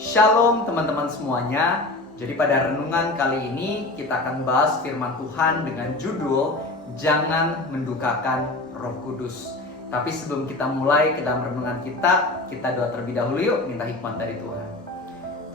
Shalom teman-teman semuanya. Jadi pada renungan kali ini kita akan bahas firman Tuhan dengan judul Jangan Mendukakan Roh Kudus. Tapi sebelum kita mulai ke dalam renungan kita doa terlebih dahulu yuk, minta hikmat dari Tuhan.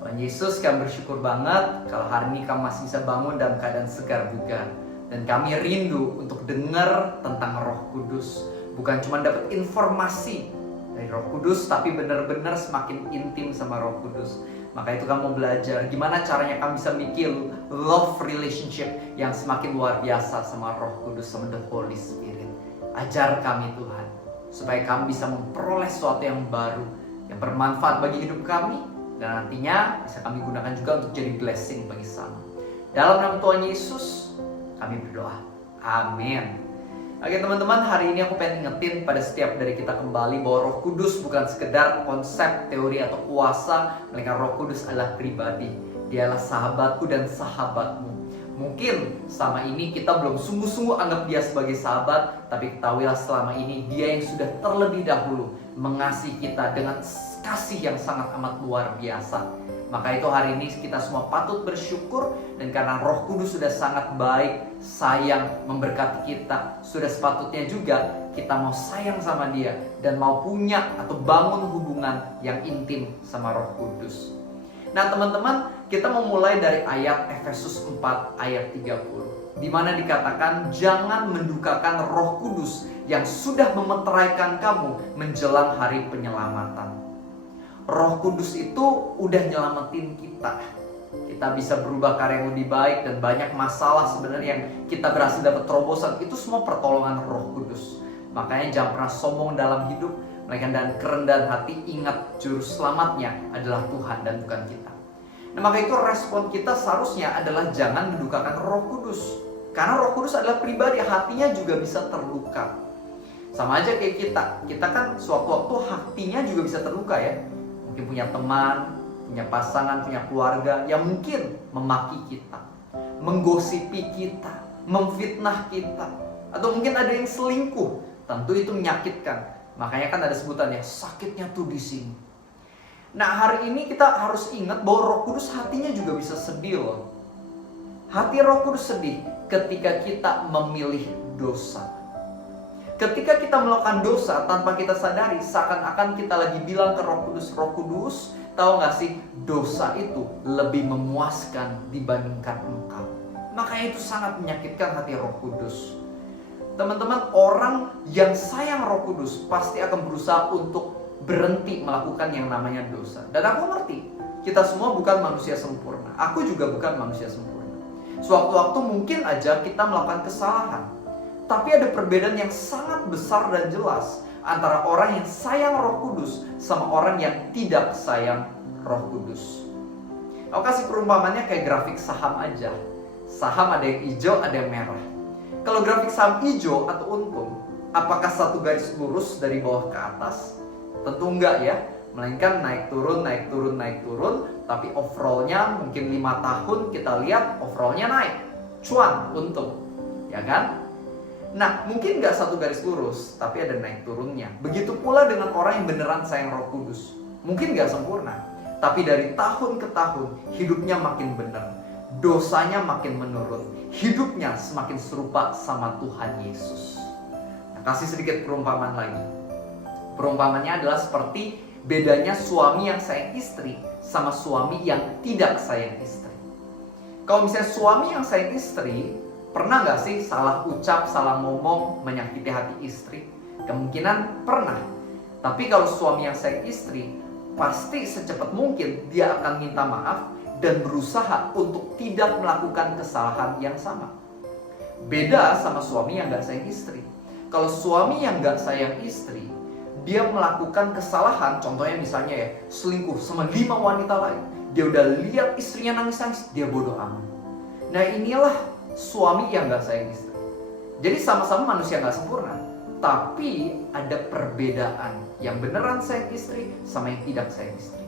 Tuhan Yesus, kami bersyukur banget kalau hari ini kami masih bisa bangun dalam keadaan segar bugar. Dan kami rindu untuk dengar tentang Roh Kudus. Bukan cuma dapat informasi dari Roh Kudus, tapi benar-benar semakin intim sama Roh Kudus. Maka itu kamu belajar gimana caranya kamu bisa bikin love relationship yang semakin luar biasa sama Roh Kudus, sama the Holy Spirit. Ajar kami Tuhan, supaya kami bisa memperoleh sesuatu yang baru, yang bermanfaat bagi hidup kami, dan nantinya bisa kami gunakan juga untuk jadi blessing bagi sama. Dalam nama Tuhan Yesus, kami berdoa. Amin. Oke teman-teman, hari ini aku pengen ingetin pada setiap dari kita kembali bahwa Roh Kudus bukan sekedar konsep, teori, atau kuasa, melainkan Roh Kudus adalah pribadi. Dialah sahabatku dan sahabatmu. Mungkin selama ini kita belum sungguh-sungguh anggap dia sebagai sahabat, tapi ketahuilah selama ini dia yang sudah terlebih dahulu mengasihi kita dengan kasih yang sangat amat luar biasa. Maka itu hari ini kita semua patut bersyukur, dan karena Roh Kudus sudah sangat baik, sayang, memberkati kita, sudah sepatutnya juga kita mau sayang sama dia dan mau punya atau bangun hubungan yang intim sama Roh Kudus. Nah teman-teman, kita mau mulai dari ayat Efesus 4 ayat 30, di mana dikatakan jangan mendukakan Roh Kudus yang sudah memeteraikan kamu menjelang hari penyelamatan. Roh Kudus itu udah nyelamatin kita. Kita bisa berubah karya yang lebih baik, dan banyak masalah sebenarnya yang kita berhasil dapat terobosan, itu semua pertolongan Roh Kudus. Makanya jangan pernah sombong dalam hidup, melainkan dengan kerendahan hati ingat juru selamatnya adalah Tuhan dan bukan kita. Nah maka itu respon kita seharusnya adalah jangan mendukakan Roh Kudus. Karena Roh Kudus adalah pribadi, hatinya juga bisa terluka. Sama aja kayak kita kan suatu waktu hatinya juga bisa terluka ya. Mungkin punya teman, punya pasangan, punya keluarga yang mungkin memaki kita, menggosipi kita, memfitnah kita, atau mungkin ada yang selingkuh. Tentu itu menyakitkan. Makanya kan ada sebutannya, sakitnya tuh di sini. Nah hari ini kita harus ingat bahwa Roh Kudus hatinya juga bisa sedih loh. Hati Roh Kudus sedih ketika kita memilih dosa. Ketika kita melakukan dosa tanpa kita sadari, seakan-akan kita lagi bilang ke Roh Kudus, tahu gak sih, dosa itu lebih memuaskan dibandingkan engkau. Makanya itu sangat menyakitkan hati Roh Kudus. Teman-teman, orang yang sayang Roh Kudus pasti akan berusaha untuk berhenti melakukan yang namanya dosa. Dan aku ngerti, kita semua bukan manusia sempurna. Aku juga bukan manusia sempurna. Sewaktu-waktu mungkin aja kita melakukan kesalahan. Tapi ada perbedaan yang sangat besar dan jelas antara orang yang sayang Roh Kudus sama orang yang tidak sayang Roh Kudus. Aku kasih perumpamannya kayak grafik saham aja. Saham ada yang hijau, ada yang merah. Kalau grafik saham hijau atau untung, apakah satu garis lurus dari bawah ke atas? Tentu enggak ya. Melainkan naik turun, naik turun, naik turun. Tapi overallnya mungkin 5 tahun kita lihat overallnya naik. Cuan, untung. Ya kan? Nah, mungkin nggak satu garis lurus, tapi ada naik turunnya. Begitu pula dengan orang yang beneran sayang Roh Kudus. Mungkin nggak sempurna, tapi dari tahun ke tahun, hidupnya makin benar. Dosanya makin menurun. Hidupnya semakin serupa sama Tuhan Yesus. Nah, kasih sedikit perumpamaan lagi. Perumpamannya adalah seperti bedanya suami yang sayang istri sama suami yang tidak sayang istri. Kalau misalnya suami yang sayang istri, pernah gak sih salah ucap, salah ngomong, menyakiti hati istri? Kemungkinan pernah. Tapi kalau suami yang sayang istri, pasti secepat mungkin dia akan minta maaf dan berusaha untuk tidak melakukan kesalahan yang sama. Beda sama suami yang gak sayang istri. Kalau suami yang gak sayang istri, dia melakukan kesalahan, contohnya misalnya ya, selingkuh sama 5 wanita lain. Dia udah lihat istrinya nangis-nangis, dia bodoh amat. Nah inilah suami yang gak sayang istri. Jadi sama-sama manusia gak sempurna, tapi ada perbedaan. Yang beneran sayang istri sama yang tidak sayang istri.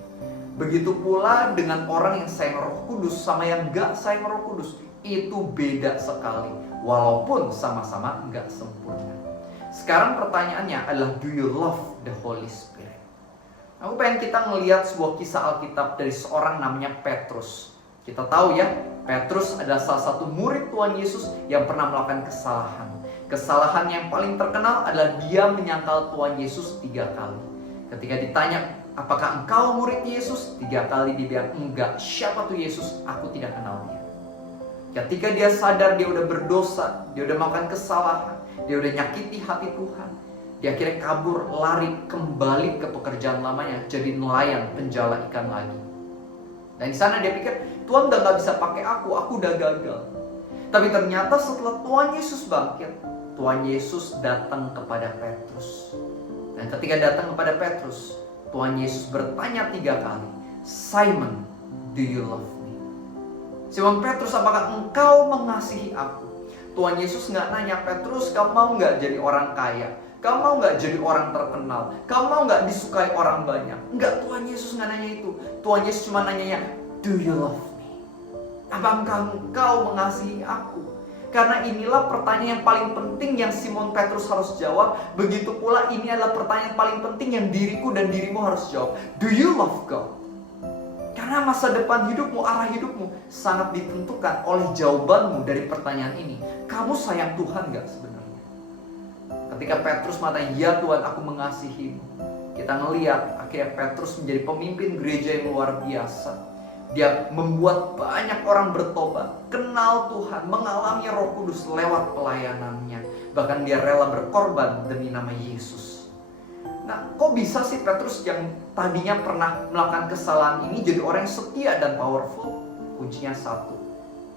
Begitu pula dengan orang yang sayang Roh Kudus sama yang gak sayang Roh Kudus. Itu beda sekali, walaupun sama-sama gak sempurna. Sekarang pertanyaannya adalah, do you love the Holy Spirit? Aku pengen kita ngelihat sebuah kisah Alkitab dari seorang namanya Petrus. Kita tahu ya, Petrus adalah salah satu murid Tuhan Yesus yang pernah melakukan kesalahan. Kesalahan yang paling terkenal adalah dia menyangkal Tuhan Yesus 3 kali. Ketika ditanya, apakah engkau murid Yesus? 3 kali dia bilang, enggak. Siapa tuh Yesus? Aku tidak kenal dia. Ketika dia sadar dia udah berdosa, dia udah melakukan kesalahan, dia udah nyakiti hati Tuhan, dia akhirnya kabur, lari kembali ke pekerjaan lamanya, jadi nelayan penjala ikan lagi. Dan di sana dia pikir, Tuhan udah gak bisa pakai aku udah gagal. Tapi ternyata setelah Tuhan Yesus bangkit, Tuhan Yesus datang kepada Petrus. Dan ketika datang kepada Petrus, Tuhan Yesus bertanya 3 kali, Simon, do you love me? Simon Petrus, apakah engkau mengasihi aku? Tuhan Yesus gak nanya, Petrus, kamu mau gak jadi orang kaya? Kamu mau gak jadi orang terkenal? Kamu mau gak disukai orang banyak? Enggak, Tuhan Yesus gak nanya itu. Tuhan Yesus cuma nanyanya, do you love me? Apakah engkau mengasihi aku? Karena inilah pertanyaan yang paling penting yang Simon Petrus harus jawab. Begitu pula ini adalah pertanyaan paling penting yang diriku dan dirimu harus jawab. Do you love God? Karena masa depan hidupmu, arah hidupmu sangat ditentukan oleh jawabanmu dari pertanyaan ini. Kamu sayang Tuhan gak sebenarnya? Ketika Petrus mengatakan, ya Tuhan, aku mengasihimu, kita ngelihat akhirnya Petrus menjadi pemimpin gereja yang luar biasa. Dia membuat banyak orang bertobat, kenal Tuhan, mengalami Roh Kudus lewat pelayanannya. Bahkan dia rela berkorban demi nama Yesus. Nah, kok bisa sih Petrus yang tadinya pernah melakukan kesalahan ini jadi orang yang setia dan powerful? Kuncinya satu,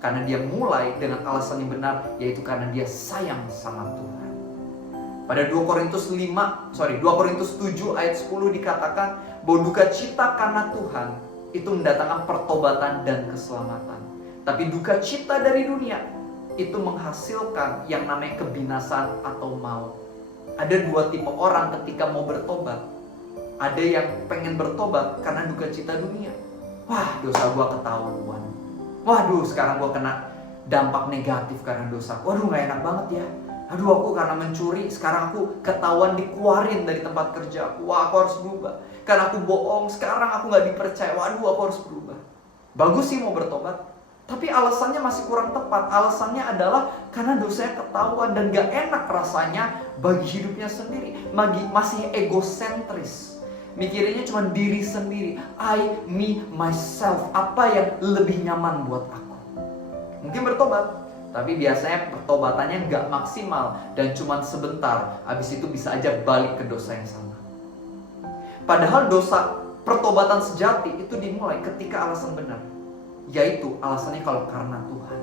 karena dia mulai dengan alasan yang benar, yaitu karena dia sayang sama Tuhan. Pada 2 Korintus 7 ayat 10 dikatakan bahwa duka cita karena Tuhan itu mendatangkan pertobatan dan keselamatan. Tapi duka cita dari dunia itu menghasilkan yang namanya kebinasaan atau maut. Ada 2 tipe orang ketika mau bertobat. Ada yang pengen bertobat karena duka cita dunia. Wah, dosa gua ketahuan. Waduh, sekarang gua kena dampak negatif karena dosa. Waduh, gak enak banget ya. Aduh, aku karena mencuri, sekarang aku ketahuan dikeluarin dari tempat kerja aku. Wah, aku harus berubah. Karena aku bohong, sekarang aku gak dipercaya. Waduh, aku harus berubah. Bagus sih mau bertobat, tapi alasannya masih kurang tepat. Alasannya adalah karena dosanya ketahuan dan gak enak rasanya bagi hidupnya sendiri. Masih egosentris. Mikirinnya cuma diri sendiri. I, me, myself. Apa yang lebih nyaman buat aku. Mungkin bertobat, tapi biasanya pertobatannya gak maksimal dan cuma sebentar. Habis itu bisa aja balik ke dosa yang sama. Padahal dosa pertobatan sejati itu dimulai ketika alasan benar. Yaitu alasannya kalau karena Tuhan.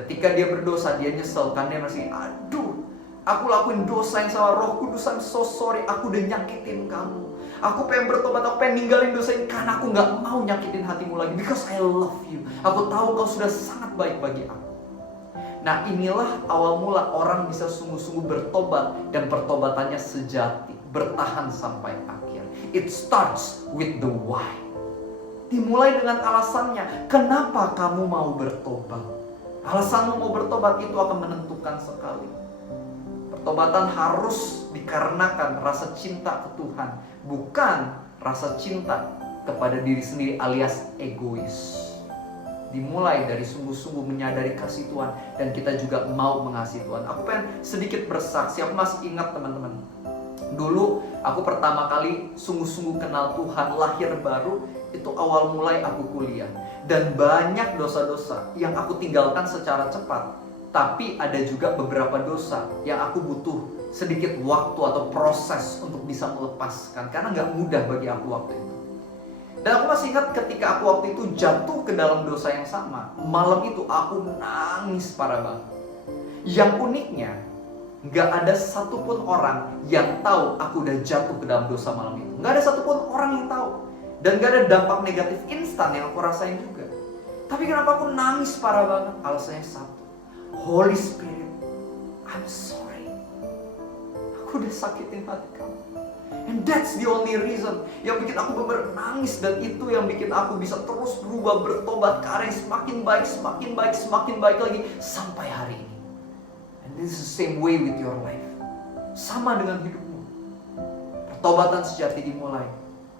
Ketika dia berdosa, dia nyesel kan, dia masih, aduh, aku lakuin dosa yang sama, Roh Kudus, I'm so sorry, aku udah nyakitin kamu. Aku pengen bertobat, aku pengen ninggalin dosa ini karena aku gak mau nyakitin hatimu lagi. Because I love you. Aku tahu kau sudah sangat baik bagi aku. Nah, inilah awal mula orang bisa sungguh-sungguh bertobat dan pertobatannya sejati, bertahan sampai akhir. It starts with the why. Dimulai dengan alasannya, kenapa kamu mau bertobat? Alasanmu mau bertobat itu akan menentukan sekali. Pertobatan harus dikarenakan rasa cinta ke Tuhan, bukan rasa cinta kepada diri sendiri alias egois. Dimulai dari sungguh-sungguh menyadari kasih Tuhan dan kita juga mau mengasihi Tuhan. Aku pengen sedikit bersaksi, aku masih ingat teman-teman. Dulu aku pertama kali sungguh-sungguh kenal Tuhan, lahir baru, itu awal mulai aku kuliah. Dan banyak dosa-dosa yang aku tinggalkan secara cepat. Tapi ada juga beberapa dosa yang aku butuh sedikit waktu atau proses untuk bisa melepaskan. Karena gak mudah bagi aku waktu itu. Dan aku masih ingat ketika aku waktu itu jatuh ke dalam dosa yang sama. Malam itu aku nangis parah banget. Yang uniknya, gak ada satupun orang yang tahu aku udah jatuh ke dalam dosa malam itu. Gak ada satupun orang yang tahu. Dan gak ada dampak negatif instan yang aku rasain juga. Tapi kenapa aku nangis parah banget? Alasannya satu. Holy Spirit, I'm sorry. Aku udah sakitin hati kamu. And that's the only reason yang bikin aku bener-bener nangis. Dan itu yang bikin aku bisa terus berubah, bertobat ke arah yang semakin baik, semakin baik, semakin baik lagi sampai hari ini. And this is the same way with your life. Sama dengan hidupmu. Pertobatan sejati dimulai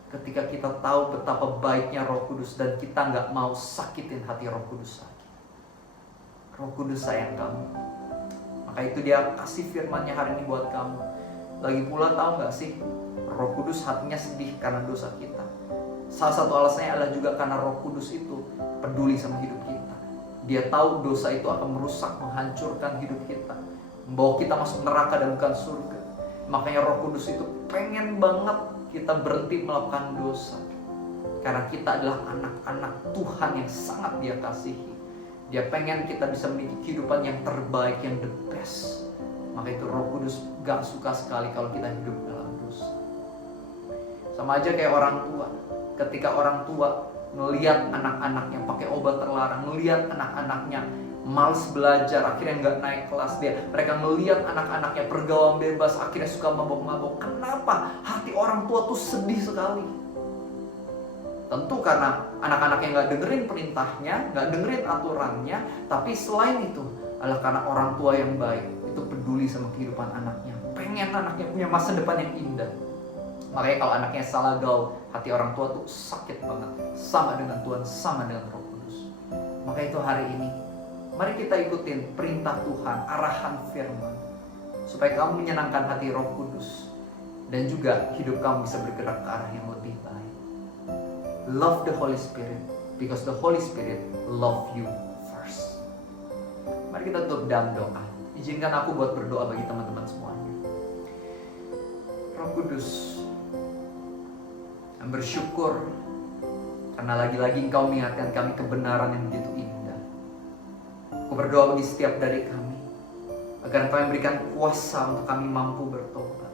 ketika kita tahu betapa baiknya Roh Kudus dan kita nggak mau sakitin hati Roh Kudus lagi. Roh Kudus sayang kamu. Maka itu dia kasih firman-Nya hari ini buat kamu. Lagi pula tahu nggak sih, Roh Kudus hatinya sedih karena dosa kita. Salah satu alasannya adalah juga karena Roh Kudus itu peduli sama hidup kita. Dia tahu dosa itu akan merusak, menghancurkan hidup kita, membawa kita masuk neraka dan bukan surga. Makanya Roh Kudus itu pengen banget kita berhenti melakukan dosa, karena kita adalah anak-anak Tuhan yang sangat Dia kasihi. Dia pengen kita bisa memiliki kehidupan yang terbaik, yang the best. Maka itu Roh Kudus gak suka sekali kalau kita hidup dalam dosa. Sama aja kayak orang tua. Ketika orang tua ngelihat anak-anaknya pakai obat terlarang, ngelihat anak-anaknya males belajar, akhirnya nggak naik kelas dia. Mereka ngelihat anak-anaknya pergaulan bebas, akhirnya suka mabok-mabok. Kenapa? Hati orang tua tuh sedih sekali. Tentu karena anak-anaknya nggak dengerin perintahnya, nggak dengerin aturannya. Tapi selain itu adalah karena orang tua yang baik itu peduli sama kehidupan anaknya, pengen anaknya punya masa depan yang indah. Makanya kalau anaknya salah gaul, hati orang tua tuh sakit banget. Sama dengan Tuhan, sama dengan Roh Kudus. Maka itu hari ini, mari kita ikutin perintah Tuhan, arahan firman, supaya kamu menyenangkan hati Roh Kudus, dan juga hidup kamu bisa bergerak ke arah yang lebih baik. Love the Holy Spirit, because the Holy Spirit love you first. Mari kita tutup dalam doa. Izinkan aku buat berdoa bagi teman-teman semuanya. Roh Kudus, kami bersyukur karena lagi-lagi Engkau mengingatkan kami kebenaran yang begitu indah. Aku berdoa bagi setiap dari kami, agar Engkau memberikan kuasa untuk kami mampu bertobat.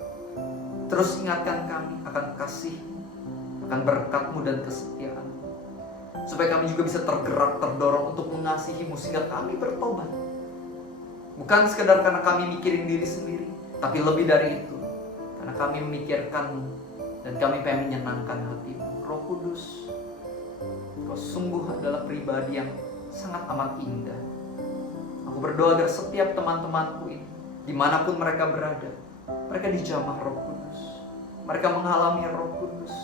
Terus ingatkan kami akan kasih-Mu, akan berkat-Mu dan kesetiaan-Mu, supaya kami juga bisa tergerak, terdorong untuk mengasihi-Mu sehingga kami bertobat. Bukan sekedar karena kami mikirin diri sendiri, tapi lebih dari itu, karena kami memikirkan-Mu dan kami pengen menyenangkan hati-Mu. Roh Kudus, Kau sungguh adalah pribadi yang sangat amat indah. Aku berdoa agar setiap teman-temanku ini, dimanapun mereka berada, mereka dijamah Roh Kudus, mereka mengalami Roh Kudus,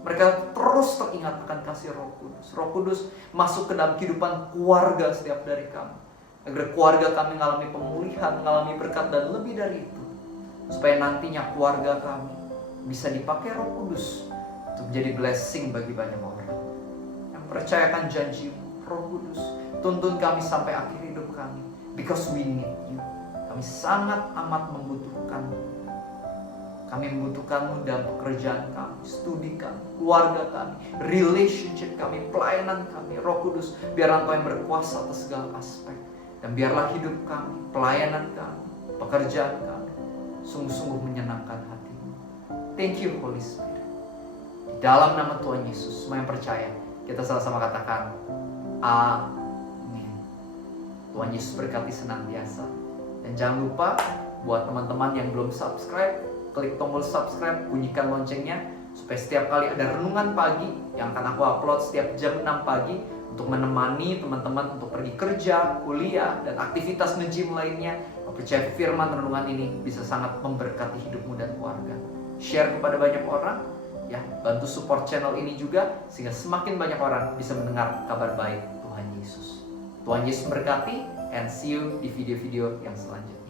mereka terus teringat akan kasih Roh Kudus. Roh Kudus masuk ke dalam kehidupan keluarga setiap dari kami, agar keluarga kami mengalami pemulihan, mengalami berkat, dan lebih dari itu, supaya nantinya keluarga kami bisa dipakai Roh Kudus untuk menjadi blessing bagi banyak orang yang percayakan janji-Mu. Roh Kudus, tuntun kami sampai akhir hidup kami, because we need You. Kami sangat amat membutuhkan-Mu. Kami membutuhkan-Mu dalam pekerjaan kami, studi kami, keluarga kami, relationship kami, pelayanan kami. Roh Kudus, biar Engkau yang berkuasa atas segala aspek, dan biarlah hidup kami, pelayanan kami, pekerjaan kami sungguh-sungguh menyenangkan hati. Thank you Holy Spirit. Di dalam nama Tuhan Yesus, semua yang percaya, kita sama-sama katakan amin. Tuhan Yesus berkati senantiasa. Dan jangan lupa buat teman-teman yang belum subscribe, klik tombol subscribe, bunyikan loncengnya, supaya setiap kali ada renungan pagi yang akan aku upload setiap jam 6 pagi untuk menemani teman-teman untuk pergi kerja, kuliah, dan aktivitas nge-gym lainnya. Aku percaya firman renungan ini bisa sangat memberkati hidupmu dan keluarga. Share kepada banyak orang, ya, bantu support channel ini juga sehingga semakin banyak orang bisa mendengar kabar baik Tuhan Yesus. Tuhan Yesus memberkati, and see you di video-video yang selanjutnya.